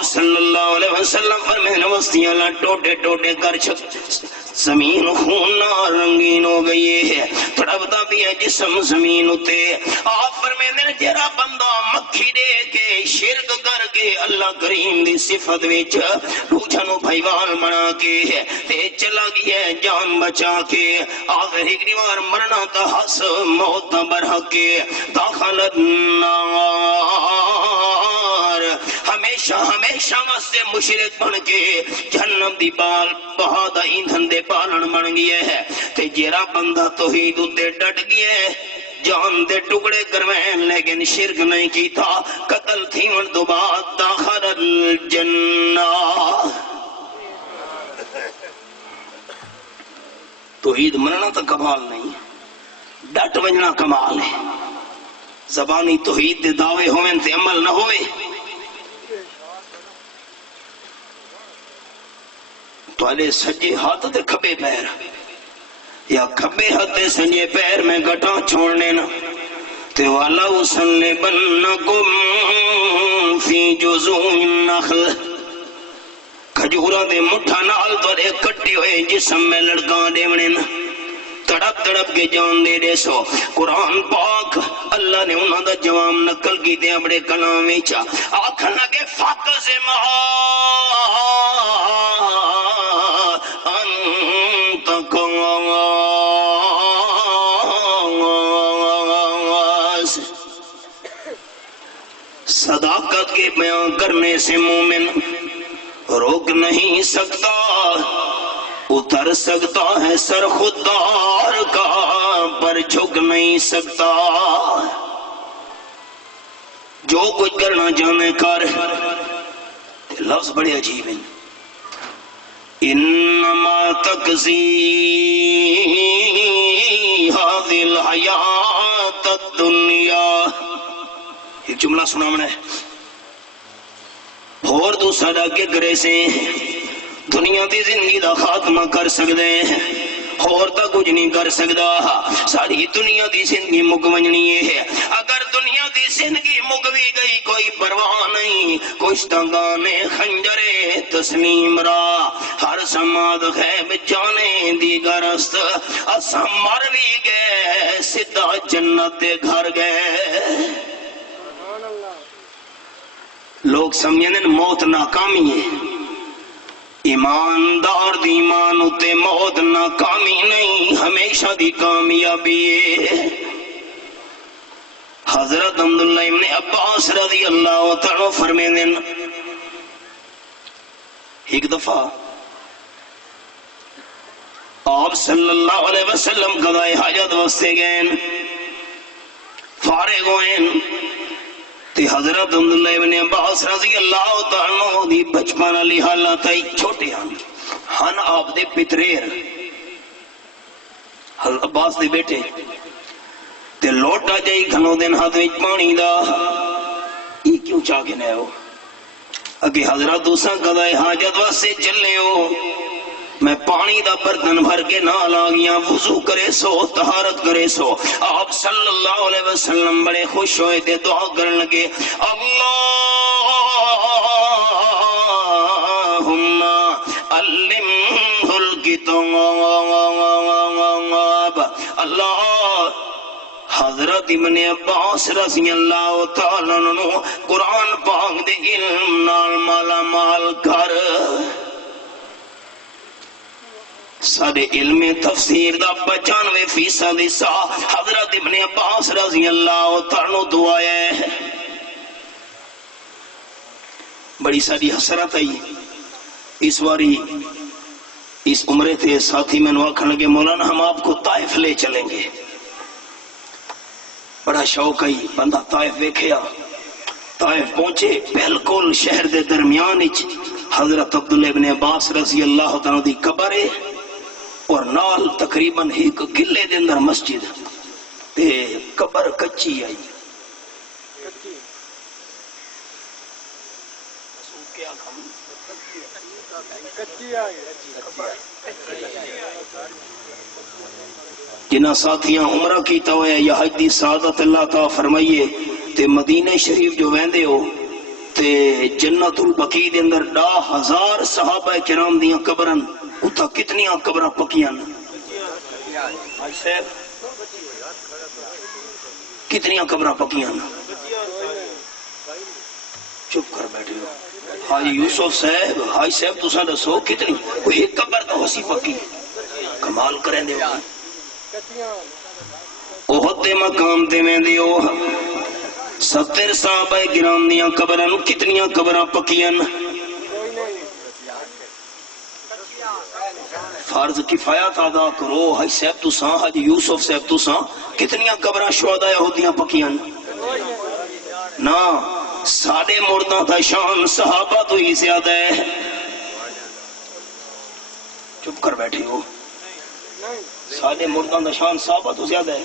آپ صلی اللہ علیہ وسلم فرمائے وستیاں لا ٹوٹے ٹوٹے کر زمین خون نال رنگین ہو گئی ہے، تڑپتا بھی ہے جسم زمین اتے۔ آپ فرمائے جڑا بندہ مکھی دے کے شرک کر کے اللہ کریم دی صفت وچ روچھا نو بھائیوال بنا کے تے چلا گیا جان بچا کے، آخری گریوار مرنا تا حس موت برحق کے، داخل النار ہمیشہ ہمیشہ واسطے مشرک بن کے جہنم دی بال بہادا ایندھن دے پالن بن گیا ہے۔ تے جیرا بندہ توحید اتے ڈٹ گیا ہے، جان دے ٹکڑے کروین لیکن شرک نہیں کیتا، قتل تھی من دو بعد داخل الجنہ۔ توحید مننا تو کمال نہیں، ڈٹ وجنا کمال ہے۔ زبانی توحید دے دعوے ہوئے تے عمل نہ ہوئے تو علی سجے ہاتھ تے کھبے پیر یا کھبے ہاتھ تے سجے پیر میں گٹا چھوڑنے نہ تے والا اسلبنکم فی جذوع النخل، کھجورا دے مٹھا نال تورے کٹی ہوئے جسم میں لڑکاں دیونے نہ، تڑپ تڑپ کے جان دے دے سو۔ قرآن پاک اللہ نے انہوں دا جواب نقل کی دے اپنے کلام وچ آکھن لگے فَقْزِمَا صداقت کے بیان کرنے سے مومن روک نہیں سکتا، اتر سکتا ہے سر خوددار کا پر جھک نہیں سکتا۔ جو کچھ کرنا جانے کر، لفظ بڑے عجیب ہیں، انما تقضی هذه الحیات الدنیا، ایک جملہ سنا میں نے اور دوسرا ڈاکے کرے سے دنیا دی زندگی دا خاتمہ کر سکتے ہیں اور تا کچھ نہیں کر سکتا۔ ساری دنیا دی زندگی مکمنی ہے، اگر دنیا دی زندگی مکوی گئی کوئی پرواہ نہیں، کچھ تنگانے خنجرے تسلیم را ہر سماد غیب جانے دیگر است، اسا مر بھی گئے سدھا جنت دے گھر گئے۔ لوگ سمجھنے موت ناکامی ہے، ایماندار دی ایمان اتے موت ناکامی نہیں، ہمیشہ دی کامیابی ہے۔ حضرت عبداللہ ابن عباس رضی اللہ تعالیٰ فرمینے ایک دفعہ آپ صلی اللہ علیہ وسلم قضائے حاجت واسطے گئے، فارغ ہوئے تے حضرت عبداللہ ابن عباس رضی اللہ تعالیٰ دی بچپن علی حالات چھوٹے ہن آپ دے پتریر حضرت عباس دے بیٹے تے لوٹا جائی کھنو دن ہاتھ وچ پانی دا، یہ کیوں چاہ کے نئے ہو؟ اگے حضرت دوسرا قضائے حاجت واسطے چلے ہو، میں پانی دا برتن بھر کے نال آ گیا، وضو کرے سو طہارت کرے سو۔ آپ صلی اللہ علیہ وسلم بڑے خوش ہوئے تھے، دعا کرنے لگے اللہم علمہ الکتاب، اللہ حضرت ابن عباس رضی اللہ تعالیٰ عنہ قرآن پاک دے علم نال مالا مال کر۔ سارے علم تفسیر دا 95% حصہ حضرت ابن عباس رضی اللہ تعالیٰ دعا ہے۔ بڑی ساری حسرت آئی اس باری اس عمرے تھے، ساتھی میں نواکھن لگے مولانا ہم آپ کو طائف لے چلیں گے۔ بڑا شوق آئی، بندہ طائف ویکھیا، طائف پہنچے، بالکل شہر دے درمیان حضرت عبداللہ ابن عباس رضی اللہ تعالیٰ دی قبر ہے اور نال تقریباً ایک گلے دے اندر مسجد تے قبر کچی آئی۔ جنہ ساتھیاں عمرہ کیتا ہوئے یا حج دی سعادت اللہ تعالیٰ فرمائیے تے مدینہ شریف جو ویندے ہو تے جنت البقیع دے اندر 10,000 صحابہ کرام دیاں قبرن اتھا کتنیاں قبرہ پکیاں کتنیاں قبرہ پکیاں چپ کر بیٹھے ہو حاجی یوسف صاحب حاجی صاحب تساں دسو کتنی کوئی ایک قبر تو ہسی پکی کمال کریں دے احد دے مقام تے میں دیو 70 صحابہ کرام دیاں قبرن کتنیاں قبرہ پکیاں فرض کفایت ادا کرو حاجی صاحب تساں حاجی یوسف صاحب تساں کتنیاں قبرہ شہداء یہودیاں پکیاں نا ساڑے مردہ تھا شان صحابہ تو ہی زیادہ ہے چپ کر بیٹھے ہو ساڑے مردہ تھا شان صحابہ تو زیادہ ہے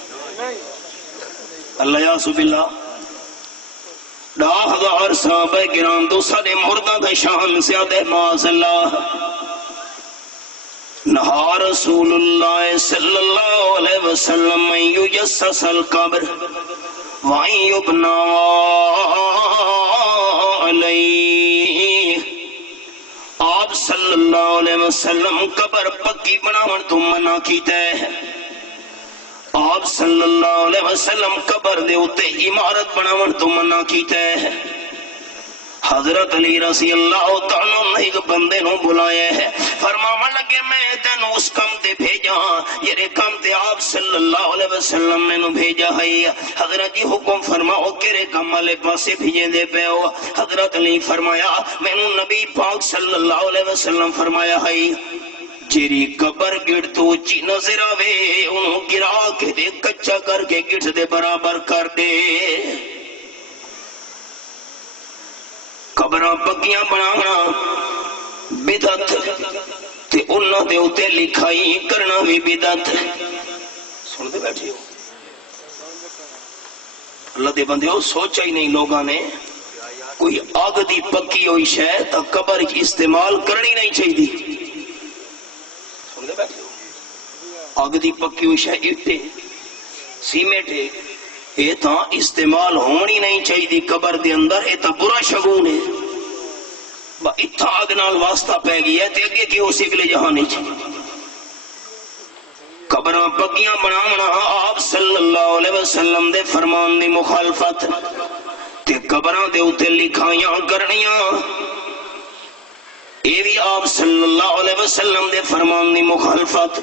اللہ یاسو باللہ 10,000 صحابہ کرام تو ساڑے مردہ تھا شان زیادہ ہے معاذ اللہ نہا رسول اللہ صلی اللہ علیہ وسلم من یجسس القبر وَإِن يُبْنَى عَلَيْهِ آپ صلی اللہ علیہ وسلم قبر پکی بناون تو منع کیتا ہے آپ صلی اللہ علیہ وسلم قبر دے اتے عمارت بناون تو منع کیتا ہے حضرت علی رضی اللہ تعالیٰ نے ایک بندے نو بلایا ہے فرماوا لگے میں تینو اس کام تے بھیجا یہ کام تے آپ صلی اللہ علیہ وسلم میں نو بھیجا ہے حضرت جی حکم فرماؤ کیرے کام والے پاسے بھیجے دے پہ ہو حضرت علی فرمایا میں نو نبی پاک صلی اللہ علیہ وسلم فرمایا ہے جیری قبر گڑ تو چی نظر آوے انہوں گرا کے دے کچا کر کے گڑ دے برابر کر دے قبران پکیاں بنانا بدعت تے انہاں دے اتے لکھائی کرنا بھی بدعت سن دے بیٹھے ہو اللہ دے بندے ہو سوچا ہی نہیں لوگاں نے کوئی آگ دی پکی ہوئی شے تا قبر کی استعمال کرنی نہیں چاہیے سن دے بیٹھے ہو آگ دی پکی ہوئی شے اٹھے سیمنٹ ہے یہ تا استعمال ہونی نہیں چاہیے قبر دے اندر یہ تا برا شگون ہے با اتھا آگنال واسطہ پہ گئی ہے تے اگے کی ہو سکلے جہاں نہیں چاہیے قبران پکیاں بناونا آپ صلی اللہ علیہ وسلم دے فرمان دی مخالفت تے قبران دے اتے لکھائیاں کرنیاں یہ بھی آپ صلی اللہ علیہ وسلم دے فرمان دی مخالفت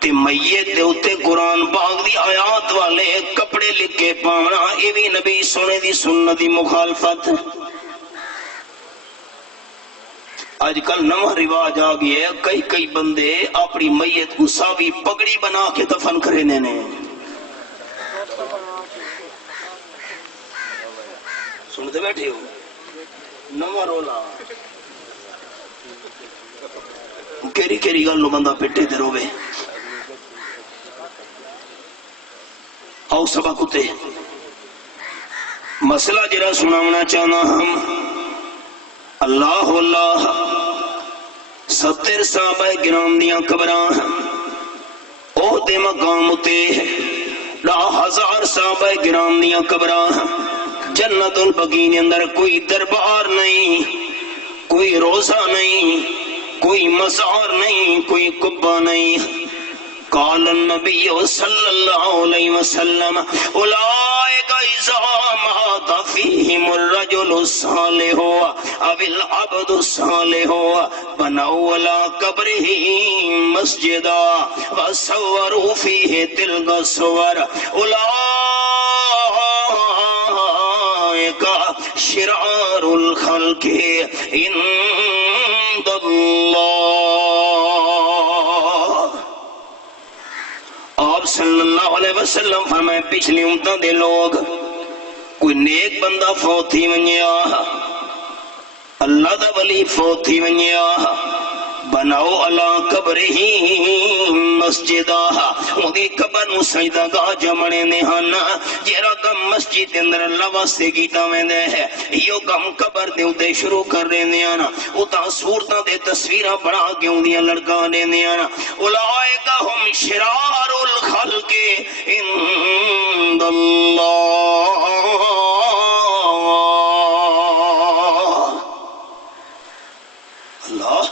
تے میت دے اتے قرآن پاک دی آیات والے کپڑے لکھے پانا یہ بھی نبی سنے دی سنت دی مخالفت آج کل نواں رواج آ گیا ہے کئی بندے اپنی میت کو ساوی پگڑی بنا کے دفن کرنے نے سنتے بیٹھے ہو نواں رولا کیری گل نو بندہ پٹے دے روے آؤ سبق اتے مسئلہ جرا سناونا چاہنا ہم اللہ اللہ 70 صحابہ کرام دیاں قبران عہد مقام اتے 10,000 صحابہ کرام دیاں قبران جنت البقیع کے اندر کوئی دربار نہیں کوئی روزہ نہیں کوئی مزار نہیں کوئی قبہ نہیں قال النبی صلی اللہ علیہ وسلم اولئک اذا مات فیہم الرجل الصالح او العبد الصالح بنوا علی قبرہ مسجدا وصوروا فیہ تلک الصور اولئک شرار الخلق عند اللہ آپ صلی اللہ علیہ وسلم فرمائے پچھلی امتوں دے لوگ کوئی نیک بندہ فوت تھی ونیا اللہ دا ولی فوت تھی ونیا بناؤ اللہ قبر ہی مسجدہ مودی قبر نو سجدہ گاہ جمعنے نہانا جیرا کم مسجد دے اندر اللہ واسطے کیتا میں دے ہے یو کم قبر دے اتے شروع کر رہے نیانا اتا صورتہ دے تصویرہ بڑھا کے اندیاں لڑکا دے نیانا اولائکہ ہم شرار الخلق عند اللہ اللہ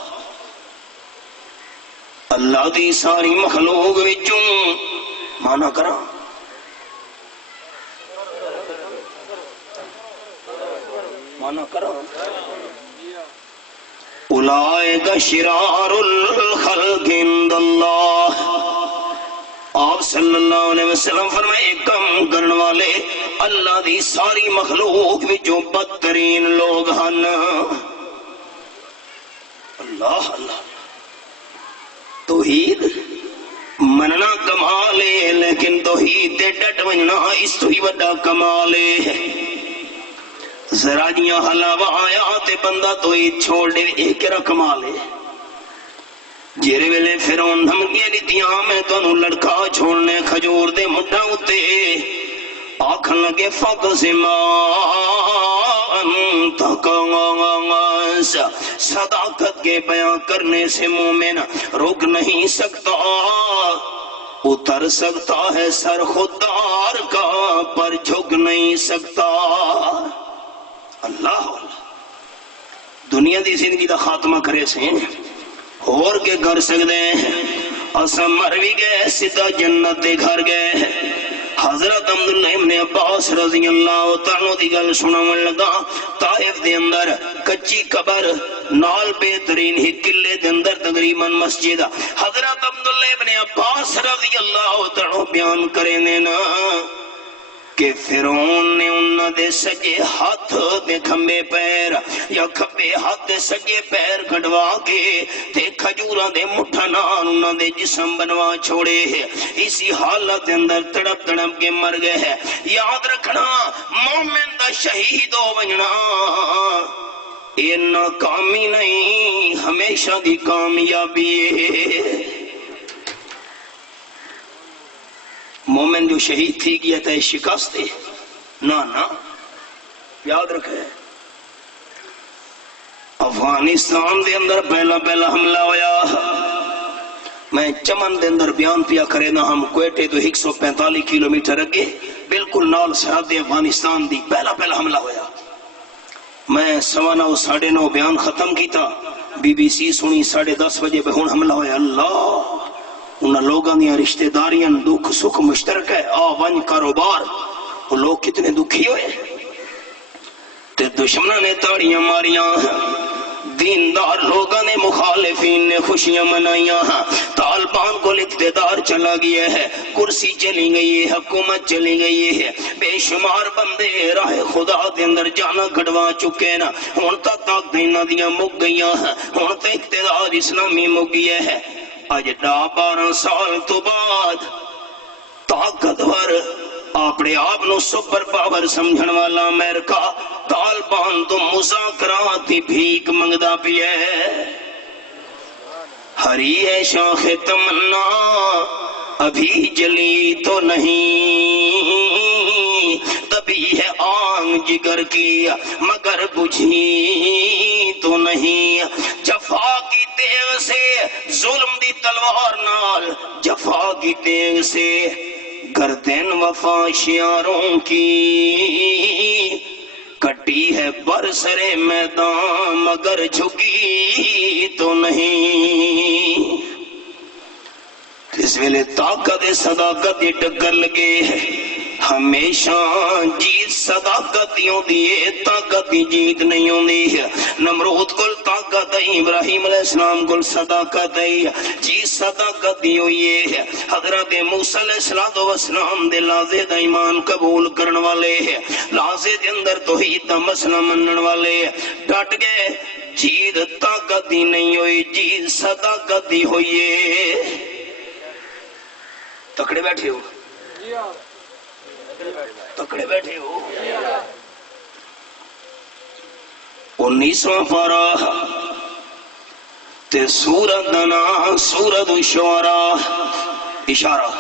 اللہ دی ساری مخلوق وچوں مانا کراں مانا کراں اولئک شرار الخلق عند اللہ. آپ صلی اللہ علیہ وسلم فرمائے ایک کم کرنے والے اللہ دی ساری مخلوق وچوں بدترین لوگ ہن. اللہ اللہ توحید مننا کمال ہے لیکن توحید دے ڈٹ ونجنا اس تو ہی بڑا کمال ہے. ذرا جیاں حلاوہ آیا تے بندہ توحید چھوڑ دے ایک کرا کمال ہے. جیرے ویلے فرعون دھمکیاں دتیاں میں تانوں لڑکا چھوڑنے کھجور دے مڈاں اُتے آکھن لگے فقسما انت قاس صداقت کے بیان کرنے سے مومن رک نہیں سکتا. اتر سکتا ہے سر خوددار کا پر جھک نہیں سکتا. اللہ دنیا دی زندگی دا خاتمہ کرے سے اور کے کر سکتے ہیں. اساں مر بھی گئے سیدھا جنت دے گھر گئے. حضرت عبداللہ ابن عباس رضی اللہ تعالیٰ دی گل سناون لگا طائف دے اندر کچی قبر نال بہترین ہی قلعے دے اندر تقریباً مسجد. حضرت عبداللہ ابن عباس رضی اللہ تعالیٰ بیان کریں نا کہ فرعون نے انہاں دے سجے ہاتھ دے کھمبے پیر یا کھبے ہاتھ دے سجے پیر کھڑوا کے تے کھجوراں دے مٹھا نال انہاں دے جسم بنوا چھوڑے ہیں. اسی حالت اندر تڑپ تڑپ کے مر گئے ہیں. یاد رکھنا مومن دا شہید ہو ونجنا یہ ناکامی نہیں ہمیشہ دی کامیابی ہے. مومن جو شہید تھی گیا تھا شکست ہے نا یاد رکھے. افغانستان دے اندر پہلا حملہ ہویا میں چمن دے اندر بیان پیا کرے نا ہم کوئٹے تو 145 کلومیٹر اگے بالکل نال سرحد افغانستان دی پہلا حملہ ہویا. میں 9:30 بیان ختم کیتا BBC سنی 10:30 بجے ہن حملہ ہویا. اللہ انہاں لوگاں دیاں رشتہ داریاں دکھ سکھ مشترک ہے آ ون کاروبار. وہ لوگ کتنے دکھی ہوئے تے دشمنوں نے تاڑیاں ماریاں دیندار لوگاں نے مخالفین نے خوشیاں منائیاں. طالبان کو اقتدار چلا گیا ہے کرسی چلی گئی ہے حکومت چلی گئی ہے بے شمار بندے راہ خدا دے اندر جانا کھڑوا چکے نا. ہن تک طاقتاں دیاں مک گئیاں ہن تے اقتدار اسلامی مک گیا ہے. اج 12 سال تو بعد طاقتور اپنے آپ نو سپر پاور سمجھن والا امریکہ طالبان تو مذاکرات کی بھیک منگدا پیا ہے. ہری ہے شاخ تمنا ابھی جلی تو نہیں تبھی ہے آنگ جگر کی مگر بجھی تو نہیں. جفا کی تیغ سے ظلم دی تلوار نال جفا کی تیغ سے گردن وفا شیاروں کی کٹی ہے برسرے میدان مگر جھکی تو نہیں. اس ویلے طاقت صداقت دی ٹکر لگے ہمیشہ جیت صداقت ہی ہوندی ہے طاقت دی جیت نہیں ہوندی. نمرود کل طاقت ہے ابراہیم علیہ السلام کل صداقت ہے جیت صداقت دی ہوئی ہے. حضرت موسیٰ علیہ السلام دے لازے دا ایمان قبول کرن والے لازے دے اندر توحید دا مسئلہ منن والے ڈٹ گئے. جیت طاقت دی نہیں ہوئی جیت صداقت دی ہوئی ہے. تکڑے بیٹھے ہو تکڑے بیٹھے ہو. 19واں پارہ تے سورت دنا سورت الشعراء اشارہ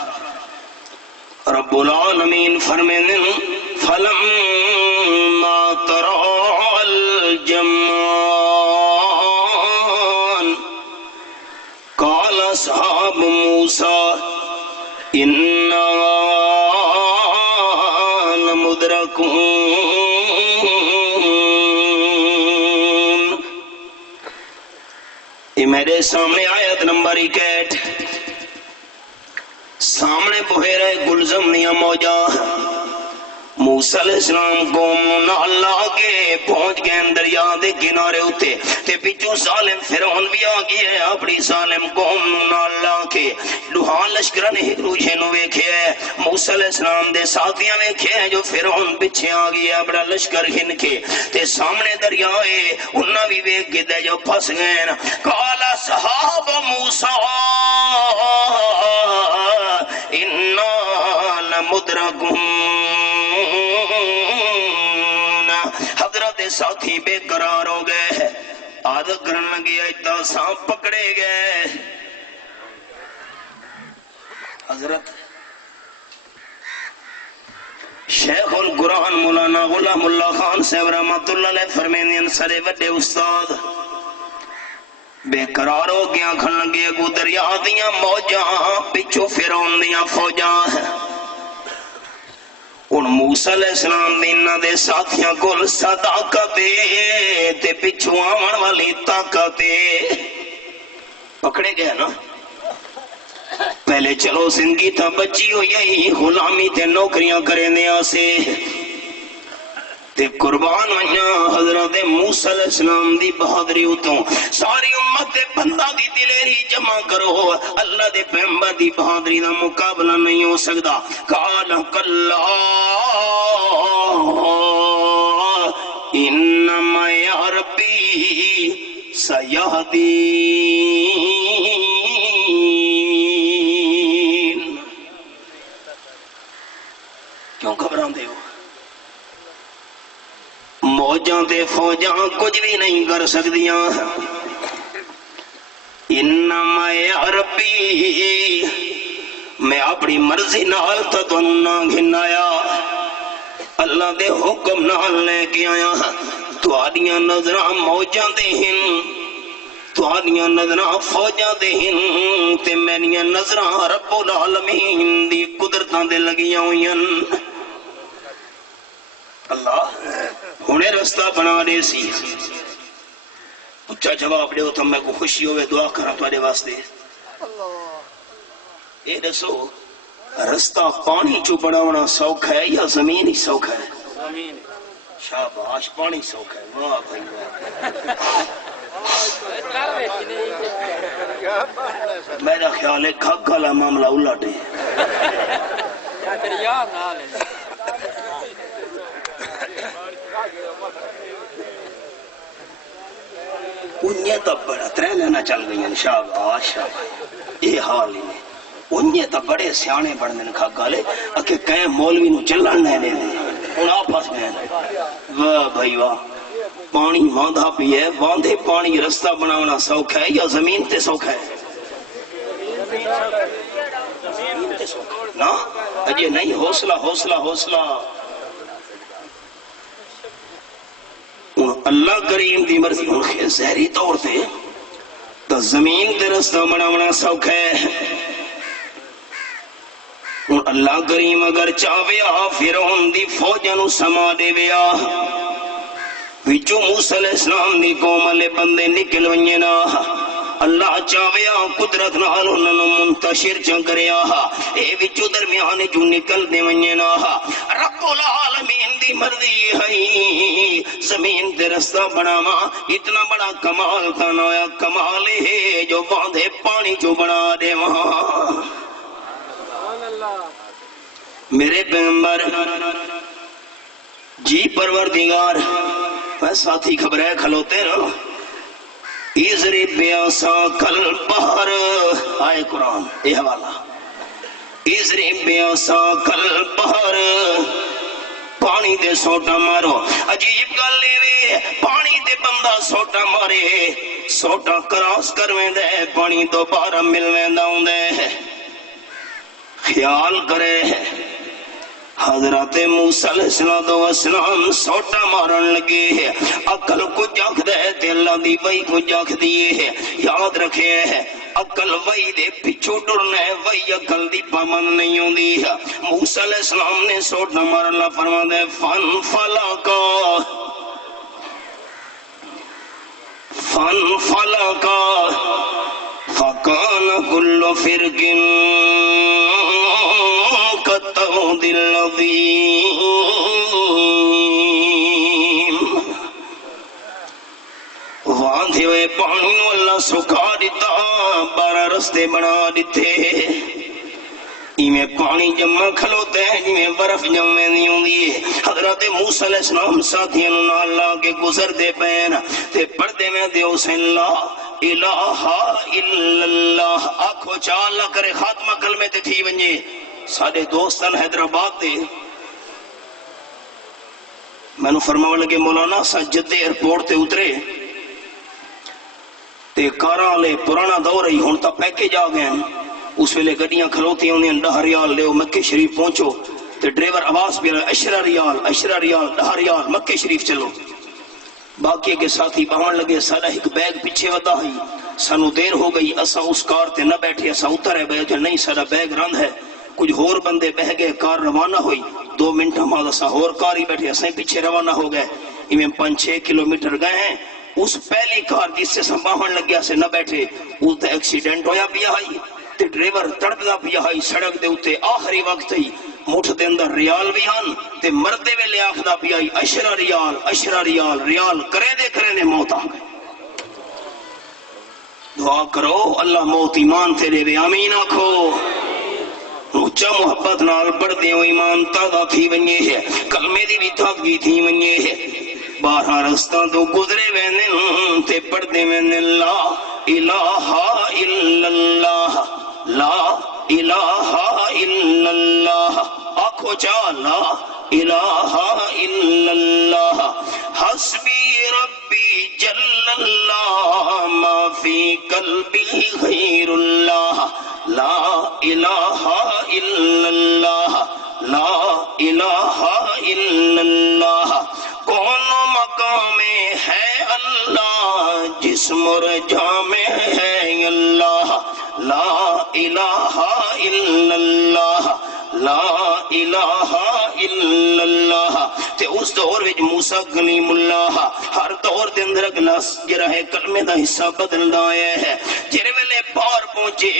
رب العالمین فرمائیں فلما ترى الجمعان قال اصحاب موسیٰ انا لمدرکون. میرے سامنے آیت نمبر 61 سامنے بہے رہے گلزم نیا موجہ موسیٰ علیہ السلام قوم اللہ کے پہنچ گئے دریا دے کنارے ہوتے تے پچھو ظالم فرعون بھی آگئی ہے اپنی ظالم قوم اللہ کے لوہاں لشکرہ نے ایک روشے نو ویکھے ہے موسیٰ علیہ السلام دے ساتھیاں ویکھے ہیں جو فرعون پچھے آگئی ہے اپنا لشکر ہن کے تے سامنے دریا ہے انہاں بھی ویکھ کے دے جو پھس گئے کالا صحاب موسیٰ اِنَّا لَمُدْرَكُمْ حضرت ساتھی بے قرار ہو گئے عادت کرن لگے ایتا سانپ پکڑے گئے حضرت شیخ القرآن مولانا غلام اللہ خان صاحب رحمت اللہ علیہ فرمینین سرے وڈے استاد بے قرار ہو گیا کھن لگے گو دریا دیاں موجاں پچھو فرعون دیاں فوجاں ان موسیٰ علیہ السلام دینا دے ساتھیاں کل صداقت تے پچھو آمن والی طاقت پکڑے گئے نا پہلے چلو زندگی تھا بچی ہو یہی غلامی تے نوکریاں کریں دیا سے تے قربان ونیا حضرت موسیٰ علیہ السلام دی بہادری ہوتوں ساری امت دے بندہ دی دلیری جمع کرو اللہ دے پیغمبر دی بہادری دا مقابلہ نہیں ہو سکتا قال کلا انما یا ربی سیہدین کیوں گھبران دے ہو موجاں تے فوجاں کچھ بھی نہیں کر سکدیاں انما یا ربی میں اپنی مرضی نال تا تانوں نہ گھنایا اللہ دے حکم نال لے کے آیا تہاڈیاں نظراں موجاں دے ہن تہاڈیاں نظراں فوجاں دے ہن تے میریاں نظراں رب العالمین دی قدرتاں دے لگیاں ہوئیاں اللہ ہونے رستہ بنا دے سی اچھا جواب دے تو میں کو خوشی ہوئے دعا کرا تو آدے واسطے اے دسو رستہ پانی چو بڑھاونا سوکھ ہے یا زمین ہی سوکھ ہے شاباش پانی سوکھ ہے واہ بھائی میرا خیال ہے کھگ والا معاملہ الٹے انہیں تب بڑا ترے لینا چل گئی ہیں شاباش شاباش یہ حال ہی نہیں انہیں تب بڑے سیانے بڑھنے کھا گالے اکھے کہیں مولوی نو چلن نہیں دے دے ان آپس میں واہ بھائی واہ پانی واندھا بھی ہے واندھے پانی رستہ بناونا سوکھ ہے یا زمین تے سوکھ ہے زمین تے سوکھ نا اجے نہیں حوصلہ حوصلہ حوصلہ اللہ کریم دی مرضی ان زہری طور تے تو زمین تے رستہ بناونا سوکھ ہے اللہ کریم اگر چاہویا فرعون دی فوجانو سما دے ویا وچو موسیٰ علیہ السلام دی قوم والے بندے نکل ونجنا اللہ چاہویا قدرت نال انہوں منتشر چن کریا اے وچو درمیان جو نکل دے ونجنا رب العالمین دی مرضی ہے زمین تے رستہ بناوا اتنا بڑا کمال تنایا کمال ہے جو باندھے پانی جو بنا دے وہاں میرے پیغمبر جی پروردگار میں ساتھی خبریں کھلوتے نا ایزری بیاسا کل بہر آئے قرآن یہ حوالہ ایزری بیاسا کل بہر پانی دے سوٹا مارو عجیب گل لے پانی دے بندہ سوٹا مارے سوٹا کراس کرویں دے پانی دوبارہ ملویں داؤں دے خیال کرے حضرت موسیٰ علیہ السلام سوٹا مارن لگے عقل کو جاک دے تے اللہ دی وحی کو جاک دیئے یاد رکھے عقل وحی دے پچھو ڈرنے وحی عقل دی پامن نہیں ہوں دی موسیٰ علیہ السلام نے سوٹا مار اللہ فرما دے فن فلا کا فانفلق فكان كل فرق كالطود العظيم واندھے ہوئے پانی اللہ سکھا دیتا 12 رستے بنا دیتے میں پانی جمع کھلوتے ہیں جی برف جمع نہیں ہوندی ہے حضرت موسیٰ علیہ السلام ساتھیاں اللہ کے گزر دے پین تے پردے میں دیو سے لا الہ الا اللہ آنکھو چاہ اللہ کرے خاتمہ کلمے تے تھی ونجے سارے دوستان حیدرآباد دے میں نے فرماؤ لگے مولانا سجد ایئرپورٹ تے اترے تے کاراں لے پرانا دور ہی ہون تا پیکیج آ گئے اس ویلے گڈیاں کھلوتی ہوندی 10 ریال لے مکے شریف پہنچو تے ڈرائیور آواز بھی 10 ریال 10 ریال مکے شریف چلو باقی کے ساتھی باہن لگے سارا ایک بیگ پیچھے ودا ہی سانو دیر ہو گئی اساں اس کار تے نہ بیٹھے اساں اترے بیٹھے نہیں سارا بیگ رند ہے کچھ ہور بندے بہ گئے کار روانہ ہوئی 2 منٹ بعد اساں ہور کار ہی بیٹھے اساں پیچھے روانہ ہو گئے ایویں 5-6 کلومیٹر گئے ہیں اس پہلی کار جس سے سنبھاہن لگیا سے نہ بیٹھے اس تے ایکسیڈنٹ ہویا پیا ہی تے ڈرائیور تڑپدا پیا ہی سڑک دے اوتے آخری وقت ہی مٹھ دے اندر ریال بھی ہن تے مردے ویلے آکھدا پیا ہی 10 ریال کرے دے موت آ گئے دعا کرو اللہ موت ایمان تے دے وے آمین آکھو اچھا محبت نال پڑھ دے ایمان تازہ تھی ونجے ہے کلمے دی بھی تازگی تھی ونجے ہے 12 رستاں تو گزرے وینن تے پڑھ دے وینن لا الہ الا اللہ لا الہ الا اللہ آنکھو چاہ لا الہ الا اللہ حسبی ربی جل اللہ ما فی قلبی غیر اللہ لا الہ الا اللہ لا الہ الا اللہ کون مقام ہے اللہ جسم اور جامع ہے اللہ لا الہ الا اللہ لا الہ الا اللہ تے اس دور وچ موسیٰ کلیم اللہ ہر دور دے اندر اگلا جڑا ہے کلمے دا حصہ بدلدا ہے جڑے ویلے پار پہنچے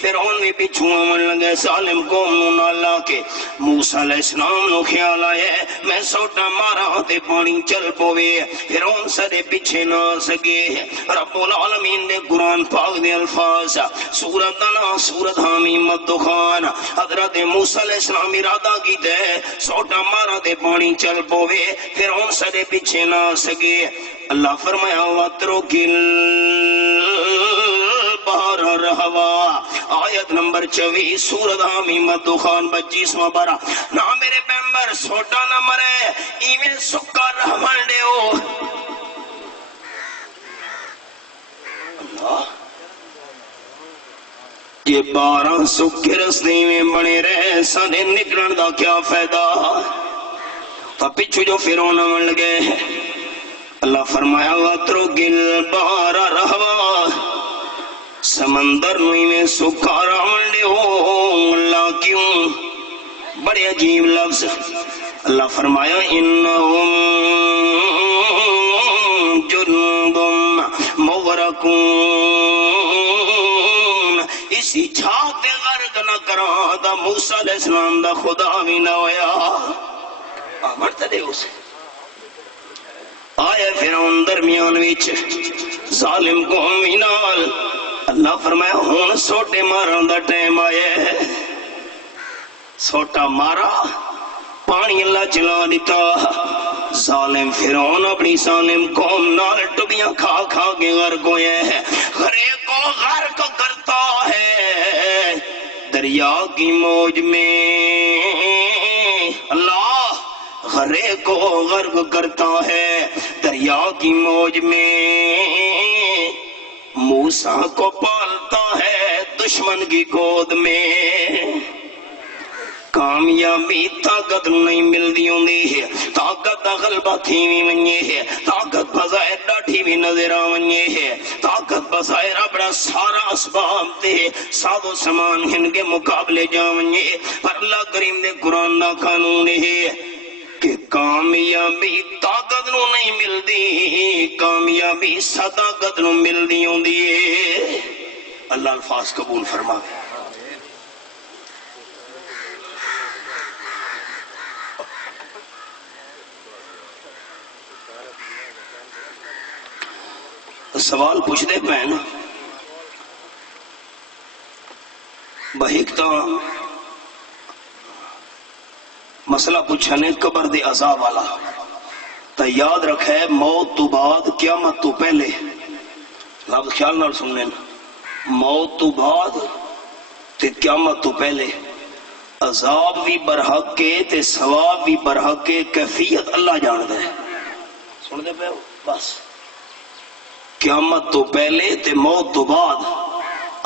فرعون بھی پیچھے آون لگے ظالم قوم نوں نال لا کے موسیٰ علیہ السلام نو خیال آیا میں سوٹا مارا تے پانی چل پوے فرعون سارے پیچھے نہ سکے رب العالمین نے قرآن پاک دے الفاظ سورۃ انا سورۃ حامیم الدخان حضرت موسیٰ علیہ السلام ارادہ کیتے سوٹا مارا تے پانی چل پوے فرعون سارے پیچھے نہ سکے اللہ فرمایا وَاتْرُكِ الْبَحْرَ رَهْوًا آیت نمبر 24 سورۃ حامیم الدخان 25واں پارہ نہ میرے پیغمبر سوٹا نہ مرے ایویں سکا رہون دیو اللہ یہ 12 سکے رستے میں بنے رہے سانے نکلن دا کیا فائدہ تو پچھو جو فرعون آون لگے اللہ فرمایا وَاتْرُكِ الْبَحْرَ رَهْوًا سمندر نوئی میں سکھا رہون دے ہو اللہ کیوں بڑے عجیب لفظ اللہ فرمایا انہم جند مغرقون اسی چھاتے غرق نہ کرا دا موسیٰ علیہ السلام دا خدا بھی نہ ہویا آمرتا دے اسے آیا فرعون درمیان ویچ ظالم قومی نال اللہ فرمایا ہون سوٹے ماران دا ٹائم آیا ہے سوٹا مارا پانی اللہ چلا دیتا ظالم فرعون اپنی ظالم قوم نال ٹبیاں کھا کھا کے غرق ہوئے ہیں غرق کو غرق کرتا ہے دریا کی موج میں اللہ غرق کو غرق کرتا ہے دریا کی موج میں موسیٰ کو پالتا ہے دشمن کی گود میں کامیابی طاقت نہیں ملدی ہوندی ہے طاقت دا غلبہ تھی بھی منیہ ہے طاقت بظاہر ڈاٹھی بھی نظر آونیے ہے طاقت بظاہر اپنا سارا اسباب دے ساد و سامان ہن کے مقابلے جاونیے پر اللہ کریم دے قرآن دا قانون ہے کہ کامیابی طاقت نو نہیں ملدی، کامیابی صداقت نو ملدی ہوندی ہے۔ اللہ الفاظ قبول فرماوے۔ سوال پوچھ دے پہن بہیک تاں مسئلہ پوچھنے قبر دے عذاب والا، تا یاد رکھے موت تو بعد قیامت تو پہلے، لفظ خیال نال سننے، موت تو بعد تے قیامت تو پہلے عذاب بھی برحق کے تے ثواب بھی برحق کے، کیفیت اللہ جاندے ہے۔ سن دے پہ بس قیامت تو پہلے تے موت تو بعد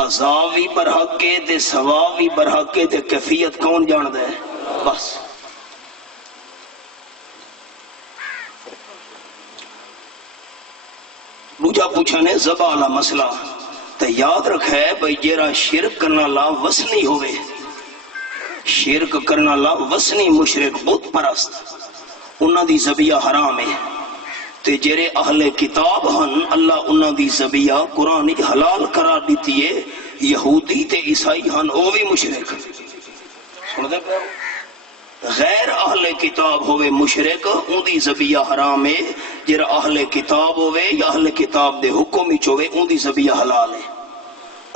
عذاب بھی برحق کے تے ثواب بھی برحق کے تے کیفیت کون جاندے ہے بس۔ دوجا پوچھنے زبا والا مسئلہ، تے یاد رکھے بھئی جیرا شرک کرنا لا وسنی ہوئے، شرک کرنا لا وسنی مشرک بت پرست، انہاں دی ذبیحہ حرام ہے، تے جیرے اہل کتاب ہن اللہ انہاں دی ذبیحہ قرآن حلال قرار دیتی ہے، یہودی تے عیسائی ہن او بھی مشرک۔ سن دے پہ غیر اہل کتاب ہوئے مشرک، ان دی ذبیحہ حرام ہے، جرا اہل کتاب ہوئے یا اہل کتاب دے حکم ہی چوے ان دی ذبیحہ حلال ہے۔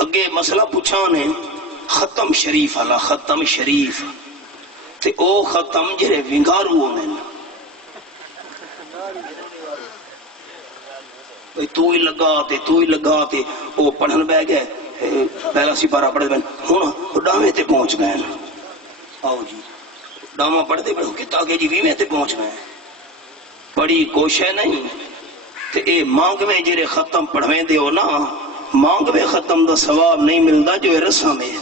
اگے مسئلہ پوچھانے ختم شریف اللہ، ختم شریف تے او ختم جرے ونگارو ہونے تو ہی لگا تے او پڑھن بہ گئے، پہلا سی پارا پڑھے بہن ہون ڈامے تے پہنچ گئے۔ آؤ جی ڈاما پڑھتے پڑھو کہ تاکہ جی ویویں تے پہنچ گئے، بڑی کوشش نہیں تے اے مانگ میں جرے ختم پڑھویں دے ہو نا، مانگ میں ختم دا ثواب نہیں ملدا جو رسم ہے۔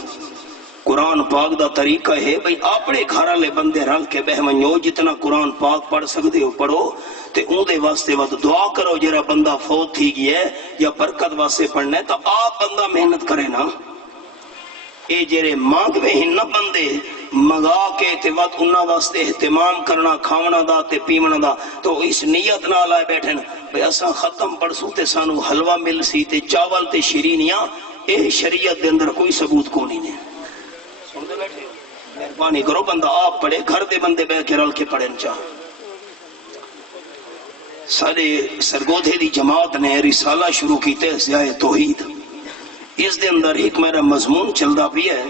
قرآن پاک دا طریقہ ہے بھئی اپنے گھر والے بندے رل کے بہمنو جتنا قرآن پاک پڑھ سکتے ہو پڑھو تے اون دے واسطے وقت دعا کرو، جرا بندہ فوت تھی گیا ہے یا برکت واسطے پڑھنا ہے تو آپ بندہ محنت کرے نا۔ اے جرے مانگ میں ہی نہ بندے منگا کے تے وقت انہاں واسطے اہتمام کرنا کھاونا دا تے پیونا دا، تو اس نیت نہ لائے بیٹھن بھئی اساں ختم پڑھسوں تے سانو حلوہ مل سی تے چاول تے شیرینیاں، اے شریعت دے اندر کوئی ثبوت کو نہیں نے۔ سن دے بیٹھے مہربانی کرو بندہ آپ پڑھے، گھر دے بندے بہ کے رل کے پڑھن چاہ۔ سارے سرگودھے دی جماعت نے رسالہ شروع کیتے احیاء توحید، اس دے اندر ایک میرا مضمون چلدا بھی ہے،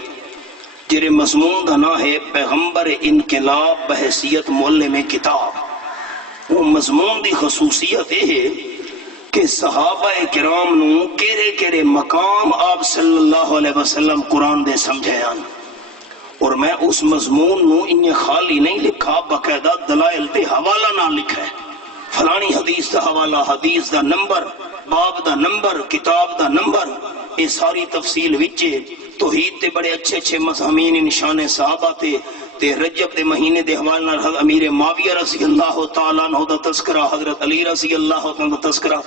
جرے مضمون دا نام ہے پیغمبر انقلاب بحیثیت معلم کتاب۔ وہ مضمون دی خصوصیت یہ ہے کہ صحابہ کرام نو کیرے کیرے مقام آپ صلی اللہ علیہ وسلم قرآن دے سمجھائیں، اور میں اس مضمون نو انہیں خالی نہیں لکھا، باقاعدہ دلائل تے حوالہ نہ لکھا ہے، فلانی حدیث دا حوالہ، حدیث دا نمبر، باب دا نمبر، کتاب دا نمبر، یہ ساری تفصیل وچے توحید تے بڑے اچھے اچھے مضامین نشان صحابہ تے رجب دے مہینے دے حوالے نال امیر معاویہ رضی اللہ تعالیٰ عنہ دا تذکرہ، حضرت علی رضی اللہ عنہ دا تذکرہ،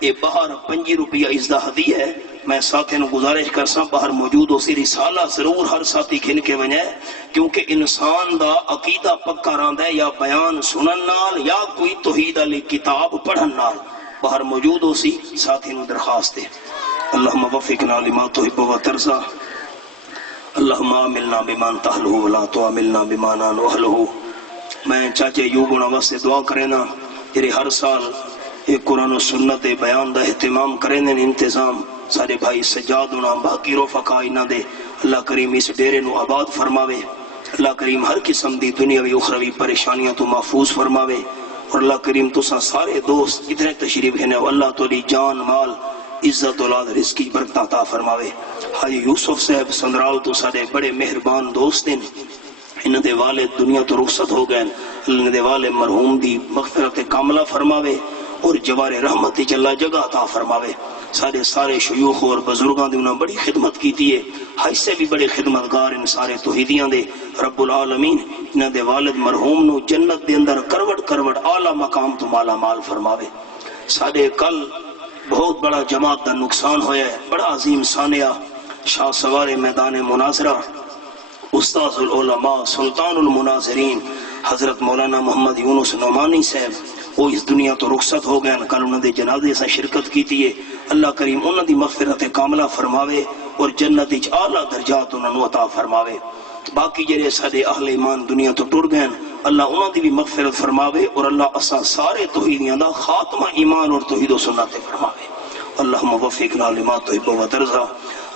یہ باہر 5 روپیہ اس دا ہدیہ ہے۔ میں ساتھیوں گزارش کرساں باہر موجود ہو سی رسالہ ضرور ہر ساتھی کھن کے ونجے، کیونکہ انسان دا عقیدہ پکا رہندا ہے یا بیان سنن نال یا کوئی توحید علی کتاب پڑھن نال۔ باہر موجود ہو سی ساتھیوں درخواست ہے، اللہم وفقنا لما تحب و ترضى، اللہم عاملنا بما تحلہ ولا تعاملنا بما لا نحلہ۔ میں چاچے یوں گنا واسطے دعا کرنا، جرے ہر سال ایک قرآن و سنت بیان دا اہتمام کرنے انتظام سارے بھائی سجاد ہونا باقی رفقا انہاں دے، اللہ کریم اس ڈیرے نو آباد فرماوے، اللہ کریم ہر قسم دی دنیاوی اخروی پریشانیاں تو محفوظ فرماوے، اور اللہ کریم تساں سارے دوست ادھر تشریف ہیں اللہ تولی جان مال عزت اولاد رزق کی برکت عطا فرماوے۔ حاجی یوسف صاحب سندرال تو سارے بڑے مہربان دوست ہیں، انہاں دے والد دنیا تو رخصت ہو گئے، اللہ دے والد مرحوم دی مغفرت کاملہ فرماوے اور جوار رحمت جلا جگہ عطا فرماوے۔ سارے شیوخ اور بزرگاں دی انہاں بڑی خدمت کیتی ہے، حج سے بھی بڑے خدمتگار ان سارے توحیدیاں دے، رب العالمین انہاں دے والد مرحوم نو جنت دے اندر کروڑ اعلیٰ مقام تو مالا مال فرماوے۔ سارے کل بہت بڑا جماعت دا نقصان ہویا ہے، بڑا عظیم سانیہ شاہ سوار میدان مناظرہ استاذ العلماء سلطان المناظرین حضرت مولانا محمد یونس نعمانی صاحب وہ اس دنیا تو رخصت ہو گئے، کل انہوں نے جنازے سے شرکت کی تھی۔ اللہ کریم انہوں دی مغفرت کاملہ فرماوے اور جنت وچ اعلیٰ درجات انہوں نے عطا فرماوے۔ باقی جڑے سارے اہل ایمان دنیا تو ٹر گئے اللہ انہوں دی بھی مغفرت فرماوے اور اللہ اسا سارے توحیدیاں دا خاتمہ ایمان اور توحید و سنت فرماوے۔ اللہم وفقنا لما تحب و ترضى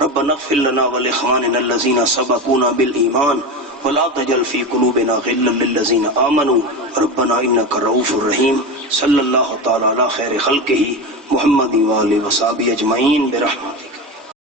ربنا اغفر لنا ولاخواننا الذين سبقونا بالایمان ولا تجعل في قلوبنا غلا للذين آمنوا ربنا انك رؤوف رحیم۔ صلی اللہ تعالی علی خیر خلقہ محمد وآلہ وصحبہ اجمعین برحمتک۔